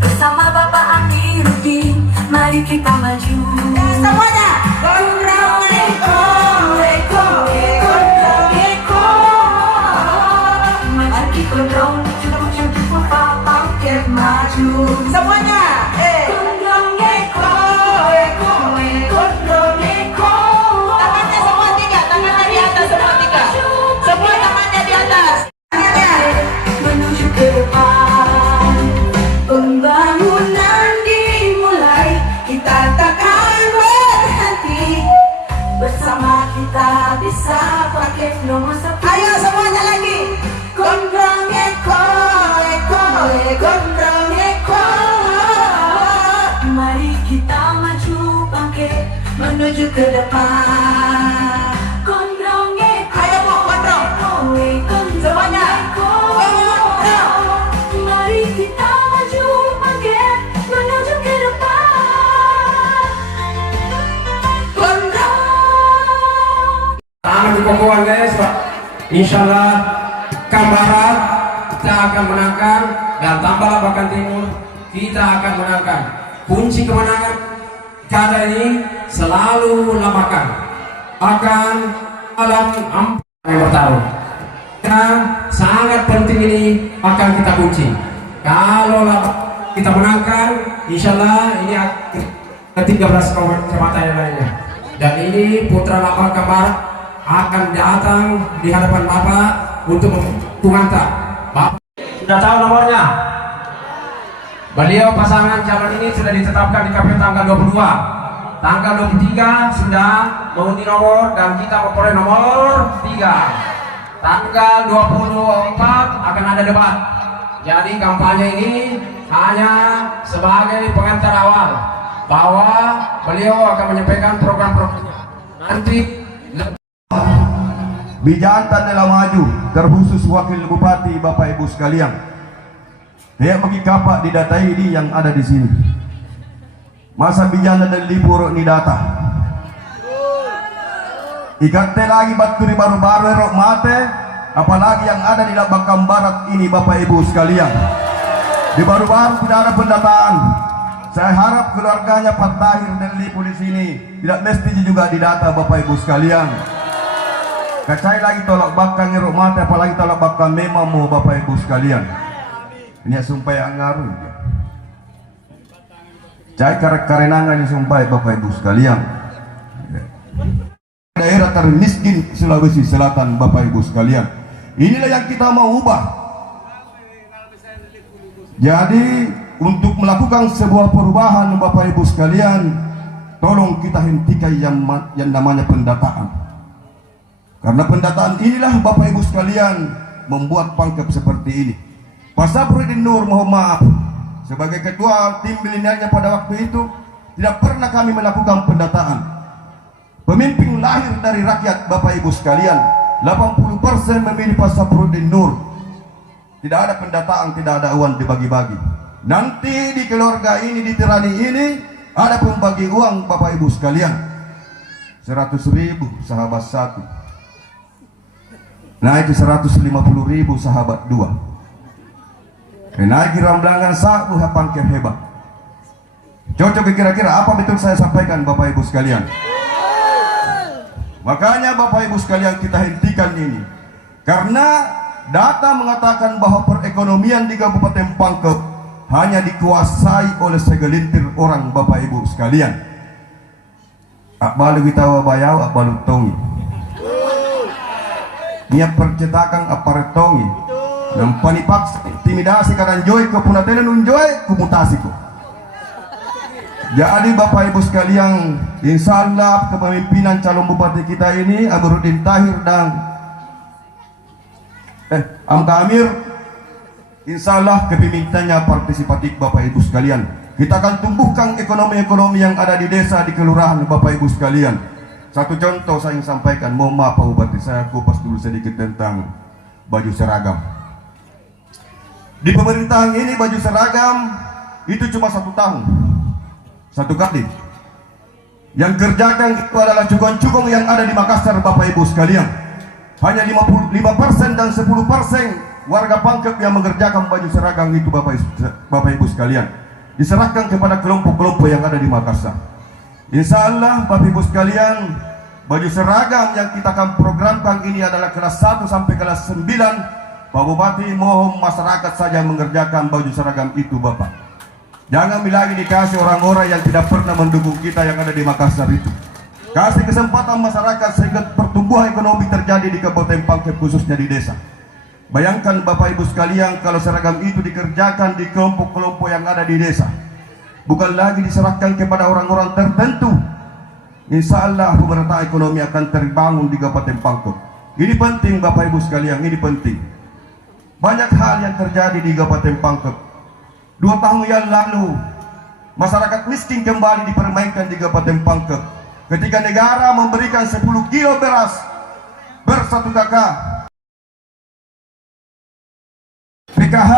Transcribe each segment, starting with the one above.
Bersama Bapak Andi Rudi, mari kita maju. Semuanya, gondrong eko, eko, gondrong eko. Maju gondrong, cukup Bapak ke maju. Semuanya, Gondrong eko, eko, gondrong eko. tangannya semua tiga, tangannya di atas semua tiga. Semua tangannya di atas. Tangannya. Menuju ke depan, pembangunan dimulai, kita takkan berhenti. Bersama kita bisa pakai nomor 1. Ayo semuanya lagi. Gondrong eko, eko, gondrong eko. Mari kita maju bangkit menuju ke depan. Gondrong eko, Ayo Bu, gondrong. Semuanya. Gondrong. Mari kita maju bangkit menuju ke depan. Gondrong. Tangan di pokoknya guys, Pak. Insyaallah Kambarat kita akan menangkan dan Tambak Bakan Timur kita akan menangkan. Kunci kemenangan kali ini selalu lamakan akan alam yang bertarung. Karena sangat penting ini akan kita kunci. Kalau kita menangkan, insyaallah ini ke 13 kecamatan yang lainnya. Dan ini putra lapar Kambarat akan datang di hadapan Bapak untuk mengantap. Bapak sudah tahu nomornya. Beliau pasangan calon ini sudah ditetapkan di KPU tanggal 22. Tanggal 23 sudah mengundi nomor dan kita memperoleh nomor 3. Tanggal 24 akan ada debat. Jadi kampanye ini hanya sebagai pengantar awal bahwa beliau akan menyampaikan program-programnya. Nanti Bijantan adalah maju, terkhusus Wakil Bupati Bapak Ibu sekalian. Dia bagi kapak di data ini yang ada di sini. Masa bijantan dan libur ni data. Ikate lagi baturi baru-baru erok mate, apalagi yang ada di Bakam Barat ini Bapak Ibu sekalian. Di baru-baru tidak ada pendataan. Saya harap keluarganya Pak Tahir dan Lipu di sini tidak mesti juga didata Bapak Ibu sekalian. Kacai lagi tolak bakang ngeruk mata, apalagi tolak bakang memamu Bapak Ibu sekalian. Ini sumpah yang ngaruh. Cai karenangan disumpah Bapak Ibu sekalian. Daerah termiskin Sulawesi Selatan Bapak Ibu sekalian. Inilah yang kita mau ubah. Jadi untuk melakukan sebuah perubahan Bapak Ibu sekalian, tolong kita hentikan yang namanya pendataan. Karena pendataan inilah Bapak Ibu sekalian membuat pangkep seperti ini. Pak Saprudin Nur, mohon maaf, sebagai ketua tim milenialnya pada waktu itu tidak pernah kami melakukan pendataan. Pemimpin lahir dari rakyat Bapak Ibu sekalian, 80% memilih Pak Saprudin Nur. Tidak ada pendataan, tidak ada uang dibagi-bagi. Nanti di keluarga ini, di tirani ini ada pembagi uang Bapak Ibu sekalian, 100.000 sahabat satu. Nah itu 150.000 sahabat dua. Naik ramblangan satu hapangkir hebat. Cocok kira-kira apa betul saya sampaikan Bapak Ibu sekalian? Makanya Bapak Ibu sekalian kita hentikan ini. Karena data mengatakan bahwa perekonomian di Kabupaten Pangkep hanya dikuasai oleh segelintir orang Bapak Ibu sekalian. Akbalu kita wabayau, akbalu tongi. Niat percetakan aparetongi nampani paksa intimidasi karena joy ke punatena nunjoy kumutasi ko. Jadi Bapak Ibu sekalian, insyaallah kepemimpinan calon bupati kita ini Amiruddin Tahir dan Amka Amir, insyaallah kepemimpinannya partisipatif Bapak Ibu sekalian. Kita akan tumbuhkan ekonomi-ekonomi yang ada di desa, di kelurahan Bapak Ibu sekalian. Satu contoh saya ingin sampaikan, mohon maaf Pak Bupati, saya kupas dulu sedikit tentang baju seragam. Di pemerintahan ini baju seragam itu cuma 1 tahun, 1 kali. Yang kerjakan itu adalah cukong-cukong yang ada di Makassar Bapak Ibu sekalian. Hanya 55% dan 10% warga Pangkep yang mengerjakan baju seragam itu Bapak Ibu sekalian, diserahkan kepada kelompok-kelompok yang ada di Makassar. Insya Allah Bapak Ibu sekalian, baju seragam yang kita akan programkan ini adalah kelas 1 sampai kelas 9. Pak Bupati mohon masyarakat saja mengerjakan baju seragam itu Bapak. Jangan lagi dikasih orang-orang yang tidak pernah mendukung kita yang ada di Makassar itu. Kasih kesempatan masyarakat sehingga pertumbuhan ekonomi terjadi di Kabupaten Pangkep, khususnya di desa. Bayangkan Bapak Ibu sekalian, kalau seragam itu dikerjakan di kelompok-kelompok yang ada di desa, bukan lagi diserahkan kepada orang-orang tertentu. Insya Allah pemerataan ekonomi akan terbangun di Kabupaten Pangkep. Ini penting Bapak Ibu sekalian, ini penting. Banyak hal yang terjadi di Kabupaten Pangkep. 2 tahun yang lalu masyarakat miskin kembali dipermainkan di Kabupaten Pangkep ketika negara memberikan 10 kilo beras ber-1 kakak PKH,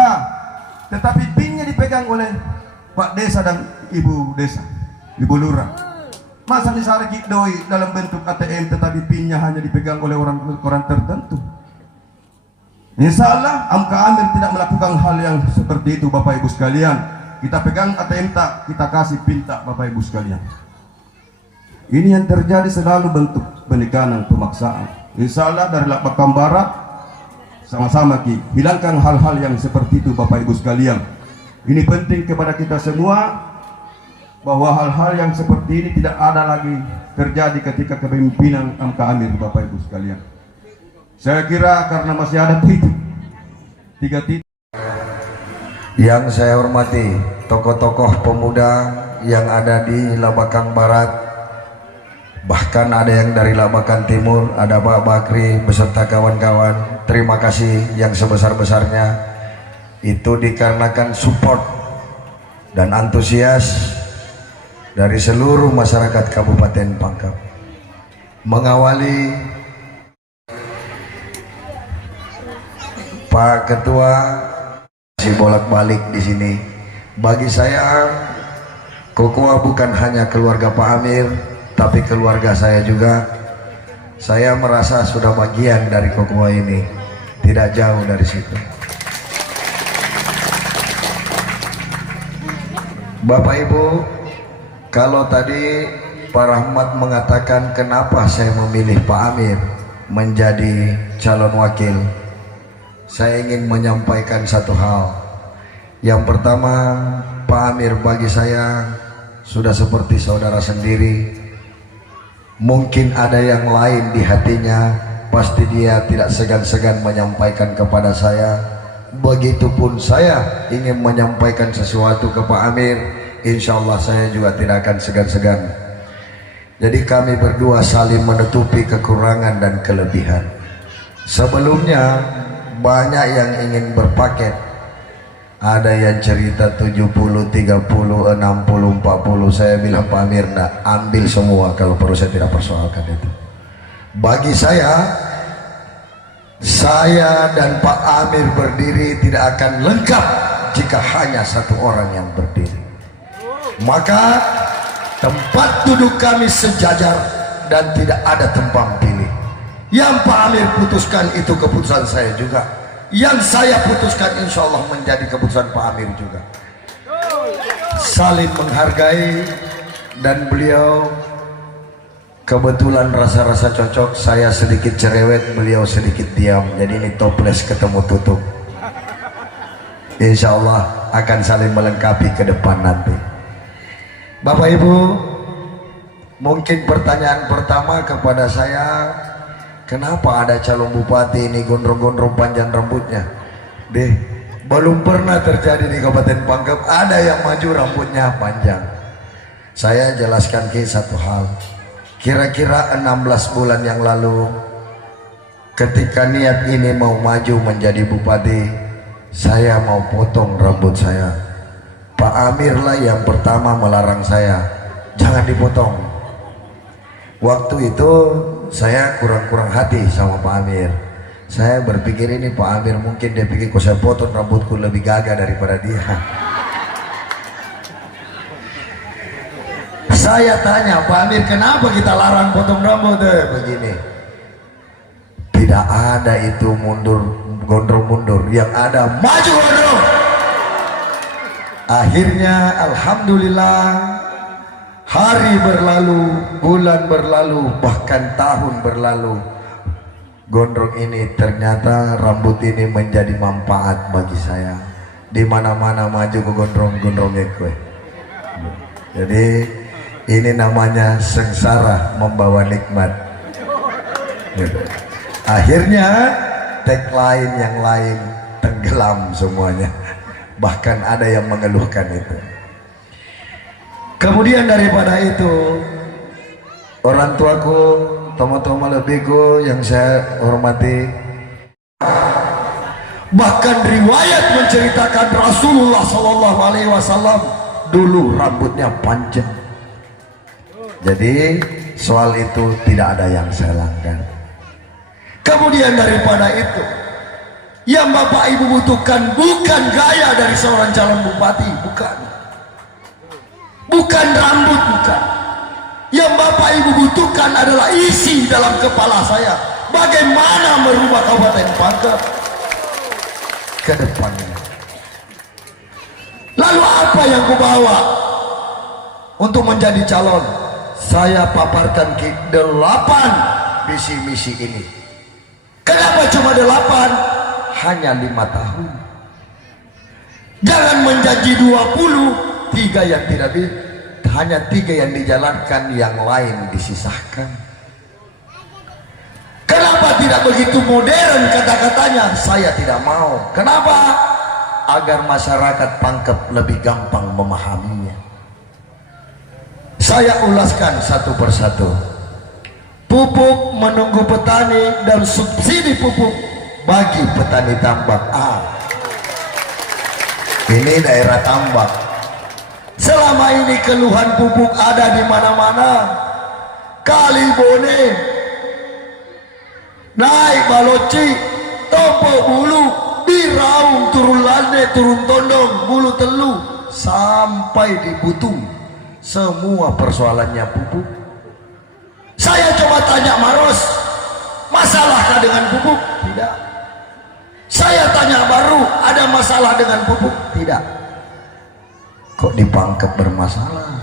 tetapi pinnya dipegang oleh Pak Desa dan Ibu Desa, Ibu Lurah. Masa disariki doi dalam bentuk ATM tetapi pinnya hanya dipegang oleh orang tertentu. Insya Allah Amka Amir tidak melakukan hal yang seperti itu Bapak Ibu sekalian. Kita pegang ATM tak, kita kasih pinta Bapak Ibu sekalian. Ini yang terjadi selalu bentuk penekanan, pemaksaan. Insya Allah dari Lakbakam Barat sama-sama hilangkan hal-hal yang seperti itu Bapak Ibu sekalian. Ini penting kepada kita semua bahwa hal-hal yang seperti ini tidak ada lagi terjadi ketika kepemimpinan Amka Amir Bapak Ibu sekalian. Saya kira karena masih ada tiga titik. Yang saya hormati tokoh-tokoh pemuda yang ada di Labakan Barat, bahkan ada yang dari Labakan Timur, ada Pak Bakri beserta kawan-kawan. Terima kasih yang sebesar-besarnya. Itu dikarenakan support dan antusias dari seluruh masyarakat Kabupaten Pangkep. Mengawali Pak Ketua masih bolak-balik di sini. Bagi saya, Kokoa bukan hanya keluarga Pak Amir, tapi keluarga saya juga. Saya merasa sudah bagian dari Kokoa ini, tidak jauh dari situ. Bapak Ibu, kalau tadi Pak Rahmat mengatakan kenapa saya memilih Pak Amir menjadi calon wakil, saya ingin menyampaikan satu hal. Yang pertama, Pak Amir bagi saya sudah seperti saudara sendiri. Mungkin ada yang lain di hatinya, pasti dia tidak segan-segan menyampaikan kepada saya. Begitupun saya ingin menyampaikan sesuatu ke Pak Amir, insya Allah saya juga tidak akan segan-segan. Jadi kami berdua saling menutupi kekurangan dan kelebihan. Sebelumnya banyak yang ingin berpaket, ada yang cerita 70, 30, 60, 40. Saya bilang Pak Amir, nah, ambil semua kalau perlu, saya tidak persoalkan itu. Bagi saya dan Pak Amir berdiri tidak akan lengkap jika hanya satu orang yang berdiri. Maka tempat duduk kami sejajar dan tidak ada tembang pilih. Yang Pak Amir putuskan itu keputusan saya juga. Yang saya putuskan insya Allah menjadi keputusan Pak Amir juga. Saling menghargai, dan beliau kebetulan rasa-rasa cocok. Saya sedikit cerewet, beliau sedikit diam. Jadi ini toples ketemu tutup. Insya Allah akan saling melengkapi ke depan nanti. Bapak Ibu, mungkin pertanyaan pertama kepada saya, kenapa ada calon bupati ini gondrong-gondrong panjang rambutnya? Belum pernah terjadi di Kabupaten Pangkep ada yang maju rambutnya panjang. Saya jelaskan ke satu hal. Kira-kira 16 bulan yang lalu, ketika niat ini mau maju menjadi bupati, saya mau potong rambut saya. Pak Amir lah yang pertama melarang saya, jangan dipotong. Waktu itu saya kurang hati sama Pak Amir. Saya berpikir ini Pak Amir mungkin dia pikir kalau saya potong rambutku lebih gagah daripada dia. Saya tanya Pak Amir, kenapa kita larang potong rambut? Begini, tidak ada itu mundur gondrong mundur, yang ada maju gondrong. Akhirnya alhamdulillah hari berlalu, bulan berlalu, bahkan tahun berlalu. Gondrong ini ternyata rambut ini menjadi manfaat bagi saya. Di mana-mana maju ke gondrongnya gue. Jadi ini namanya sengsara membawa nikmat. Akhirnya tagline yang lain tenggelam semuanya. Bahkan ada yang mengeluhkan itu. Kemudian daripada itu, orang tuaku, teman-teman lebihku yang saya hormati, bahkan riwayat menceritakan Rasulullah SAW dulu rambutnya panjang. Jadi soal itu tidak ada yang saya langgar. Kemudian daripada itu, yang Bapak Ibu butuhkan bukan gaya dari seorang calon bupati, bukan rambut, bukan. Yang Bapak Ibu butuhkan adalah isi dalam kepala saya, bagaimana merubah Kabupaten Pangkep ke depannya. Lalu apa yang kubawa untuk menjadi calon? Saya paparkan ke 8 visi-misi ini. Kenapa cuma 8? Hanya 5 tahun. Jangan menjanji 20, 3 yang tidak bisa, hanya 3 yang dijalankan, yang lain disisahkan. Kenapa tidak begitu modern kata-katanya? Saya tidak mau. Kenapa? Agar masyarakat Pangkep lebih gampang memahaminya. Saya ulaskan satu persatu. Pupuk menunggu petani dan subsidi pupuk bagi petani tambak. Ini daerah tambak. Selama ini keluhan pupuk ada di mana-mana. Kalibone, naik Baloci, Topo Bulu, Biraung, turun Lande, turun Tondong, Bulu Telu, sampai di Butung. Semua persoalannya pupuk. Saya coba tanya Maros, masalahkah dengan pupuk? Tidak. Saya tanya Baru, ada masalah dengan pupuk? Tidak. Kok di Pangkep bermasalah?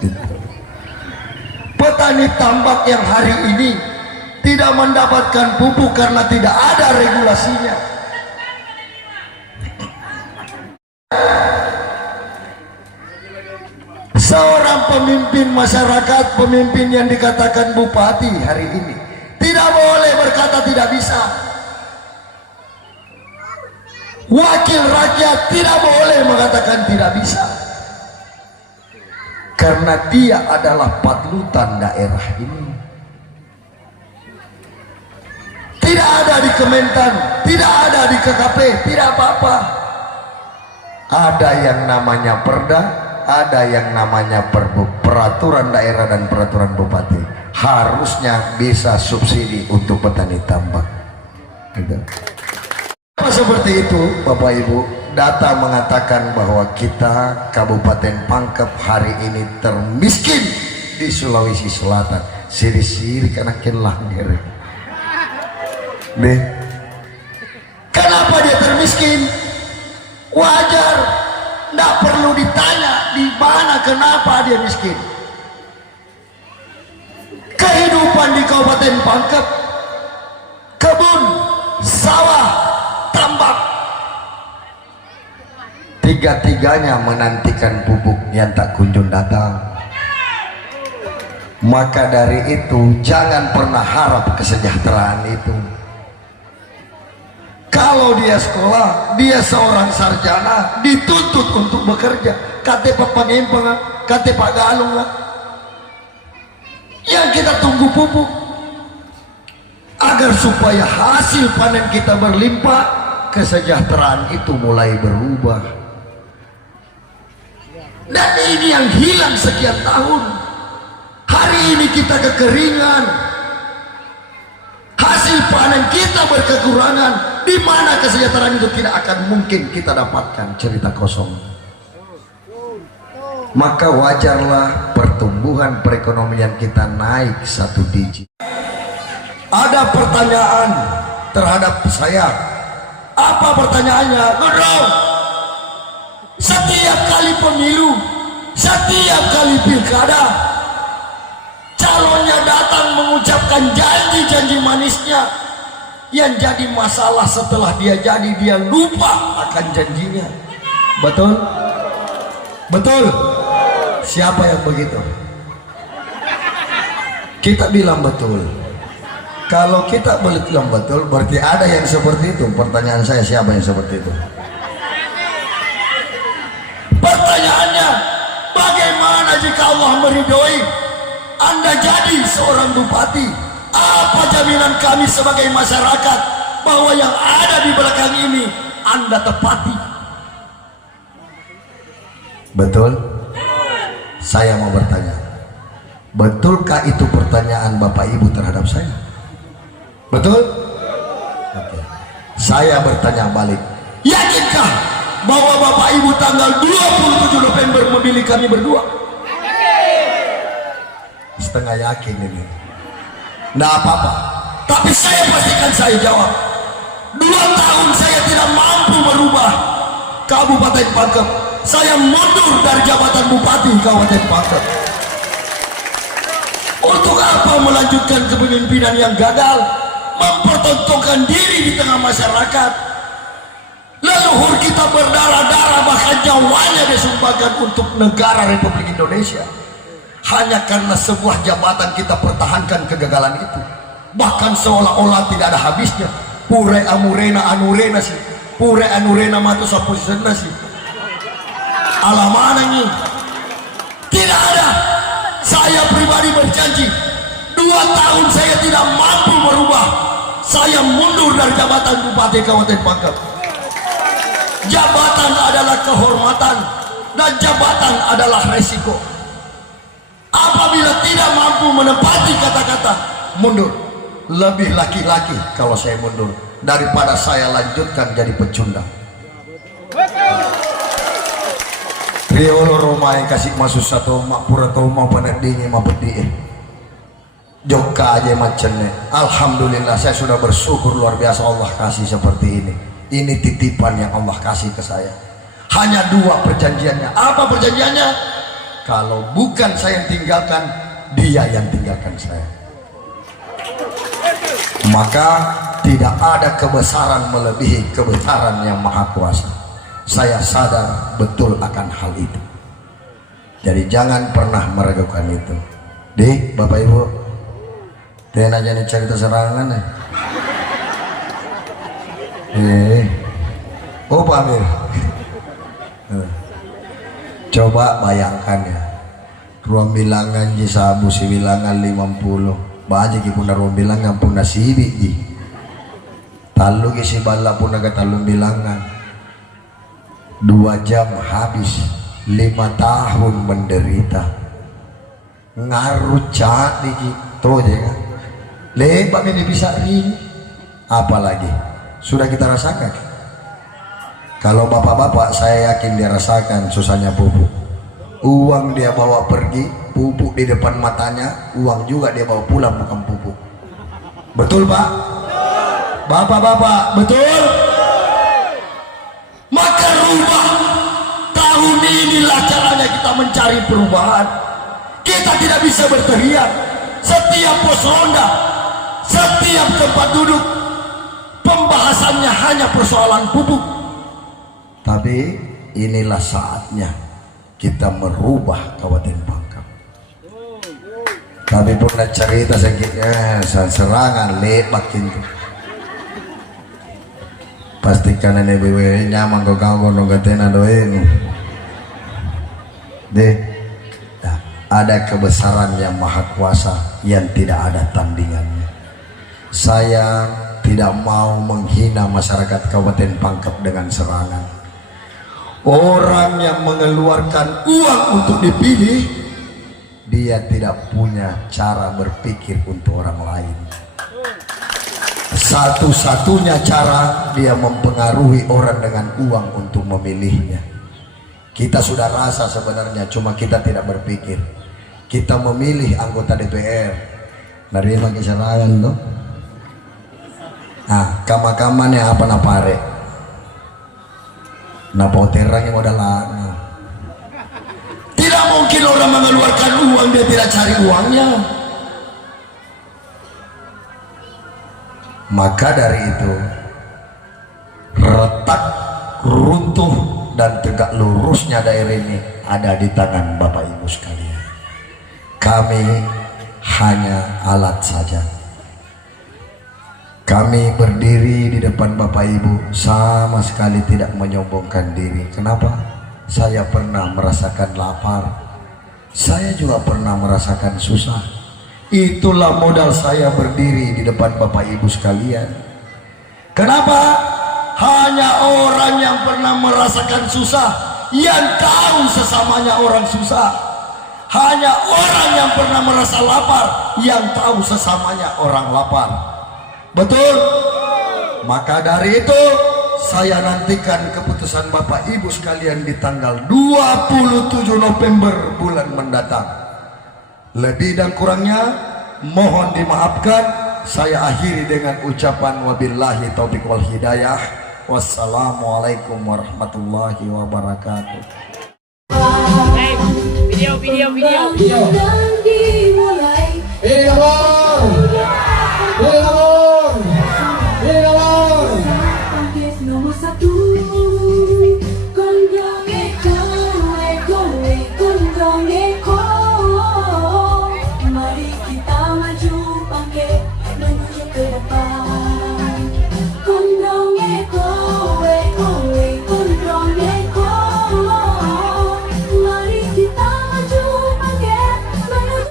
Gitu. Petani tambak yang hari ini tidak mendapatkan pupuk karena tidak ada regulasinya. Seorang pemimpin masyarakat, pemimpin yang dikatakan bupati hari ini, tidak boleh berkata tidak bisa. Wakil rakyat tidak boleh mengatakan tidak bisa, karena dia adalah patlutan daerah ini. Tidak ada di Kementan, tidak ada di KKP, tidak apa-apa. Ada yang namanya perda, ada yang namanya peraturan daerah dan peraturan bupati. Harusnya bisa subsidi untuk petani tambak. Apa seperti itu, Bapak Ibu? Data mengatakan bahwa kita Kabupaten Pangkep hari ini termiskin di Sulawesi Selatan. Siri-siri karena kelangir. Kenapa dia termiskin? Wajar, tidak perlu ditanya di mana kenapa dia miskin. Kehidupan di Kabupaten Pangkep, kebun, sawah, tambak, tiga-tiganya menantikan pupuk yang tak kunjung datang. Maka dari itu jangan pernah harap kesejahteraan itu. Kalau dia sekolah, dia seorang sarjana, dituntut untuk bekerja. Kate Pak Pangempeng, kate Pak Galung, yang kita tunggu pupuk agar supaya hasil panen kita berlimpah, kesejahteraan itu mulai berubah. Dan ini yang hilang sekian tahun. Hari ini kita kekeringan, hasil panen kita berkekurangan. Di mana kesejahteraan itu tidak akan mungkin kita dapatkan, cerita kosong. Maka wajarlah pertumbuhan perekonomian kita naik 1 digit. Ada pertanyaan, terhadap saya. Apa pertanyaannya? Gondrong, setiap kali pemilu, setiap kali pilkada, calonnya datang mengucapkan janji-janji manisnya. Yang jadi masalah setelah dia jadi, dia lupa akan janjinya. Betul? Betul? Siapa yang begitu? Kita bilang betul. Kalau kita bilang betul, berarti ada yang seperti itu. Pertanyaan saya, siapa yang seperti itu? Pertanyaannya, bagaimana jika Allah meridhoi Anda jadi seorang bupati? Apa jaminan kami sebagai masyarakat bahwa yang ada di belakang ini Anda tepati? Betul? Saya mau bertanya, betulkah itu pertanyaan Bapak Ibu terhadap saya? Betul? Oke. Saya bertanya balik, yakinkah bahwa Bapak Ibu tanggal 27 November memilih kami berdua? Setengah yakin ini. Nggak apa-apa, tapi saya pastikan saya jawab. 2 tahun saya tidak mampu merubah Kabupaten Pangkep. Saya mundur dari jabatan Bupati Kabupaten Pangkep. Untuk apa melanjutkan kepemimpinan yang gagal, mempertontonkan diri di tengah masyarakat? Leluhur kita berdarah-darah, bahkan nyawanya disumbangkan untuk negara Republik Indonesia. Hanya karena sebuah jabatan kita pertahankan kegagalan itu. Bahkan seolah-olah tidak ada habisnya. Pure amurena anurena sih, pure anurena matu saposisena sih. Alah mana ini? Tidak ada. Saya pribadi berjanji, 2 tahun saya tidak mampu merubah. Saya mundur dari jabatan Bupati Kabupaten Pangkep. Jabatan adalah kehormatan dan jabatan adalah resiko. Apabila tidak mampu menepati kata-kata, mundur. Lebih laki-laki kalau saya mundur daripada saya lanjutkan jadi pecundang. Riolo Roma yang kasih masuk satu makpura tau mau panet dingin mau berdiri. Joka aja macamnya. Alhamdulillah saya sudah bersyukur luar biasa Allah kasih seperti ini. Ini titipan yang Allah kasih ke saya. Hanya 2 perjanjiannya. Apa perjanjiannya? Kalau bukan saya yang tinggalkan, dia yang tinggalkan saya. Maka tidak ada kebesaran melebihi kebesaran yang maha kuasa. Saya sadar betul akan hal itu. Jadi jangan pernah meragukan itu. Dik, Bapak Ibu, tena jadi cerita serangan ya. Oh Pak Amir. Coba bayangkan ya, ruang bilangan ji sabu si bilangan 50 baji ki puna ruang bilangan puna sibi ji talu ki si bala puna ke talun bilangan 2 jam habis, 5 tahun menderita ngaruh cat di tuh aja kan lebat ini bisa ring apalagi sudah kita rasakan. Kalau bapak-bapak saya yakin dia rasakan susahnya pupuk. Uang dia bawa pergi, pupuk di depan matanya, uang juga dia bawa pulang bukan pupuk. Betul Pak? Bapak-bapak, betul? Maka rubah. Tahun inilah caranya kita mencari perubahan. Kita tidak bisa berteriak. Setiap pos ronda, setiap tempat duduk, pembahasannya hanya persoalan pupuk. Tapi inilah saatnya kita merubah Kabupaten Pangkep. Tapi pernah cerita sedikitnya serangan lebat itu. Pastikan ini BW nyaman kau nong katena doeng. Deh, ada kebesaran yang maha kuasa yang tidak ada tandingannya. Saya tidak mau menghina masyarakat Kabupaten Pangkep dengan serangan. Orang yang mengeluarkan uang untuk dipilih, dia tidak punya cara berpikir untuk orang lain. Satu-satunya cara dia mempengaruhi orang dengan uang untuk memilihnya. Kita sudah rasa sebenarnya, cuma kita tidak berpikir. Kita memilih anggota DPR, nerima keserangan tuh. Nah, kama-kamannya apa napare? Napa terangnya modal lana. Tidak mungkin orang mengeluarkan uang dia tidak cari uangnya. Maka dari itu, retak, runtuh dan tegak lurusnya daerah ini ada di tangan Bapak Ibu sekalian. Kami hanya alat saja. Kami berdiri di depan Bapak Ibu sama sekali tidak menyombongkan diri. Kenapa? Saya pernah merasakan lapar. Saya juga pernah merasakan susah. Itulah modal saya berdiri di depan Bapak Ibu sekalian. Kenapa? Hanya orang yang pernah merasakan susah yang tahu sesamanya orang susah. Hanya orang yang pernah merasa lapar yang tahu sesamanya orang lapar. Betul? Maka dari itu saya nantikan keputusan Bapak Ibu sekalian di tanggal 27 November bulan mendatang. Lebih dan kurangnya mohon dimaafkan. Saya akhiri dengan ucapan wabillahi taufiq wal hidayah. Wassalamualaikum warahmatullahi wabarakatuh. Video. Video.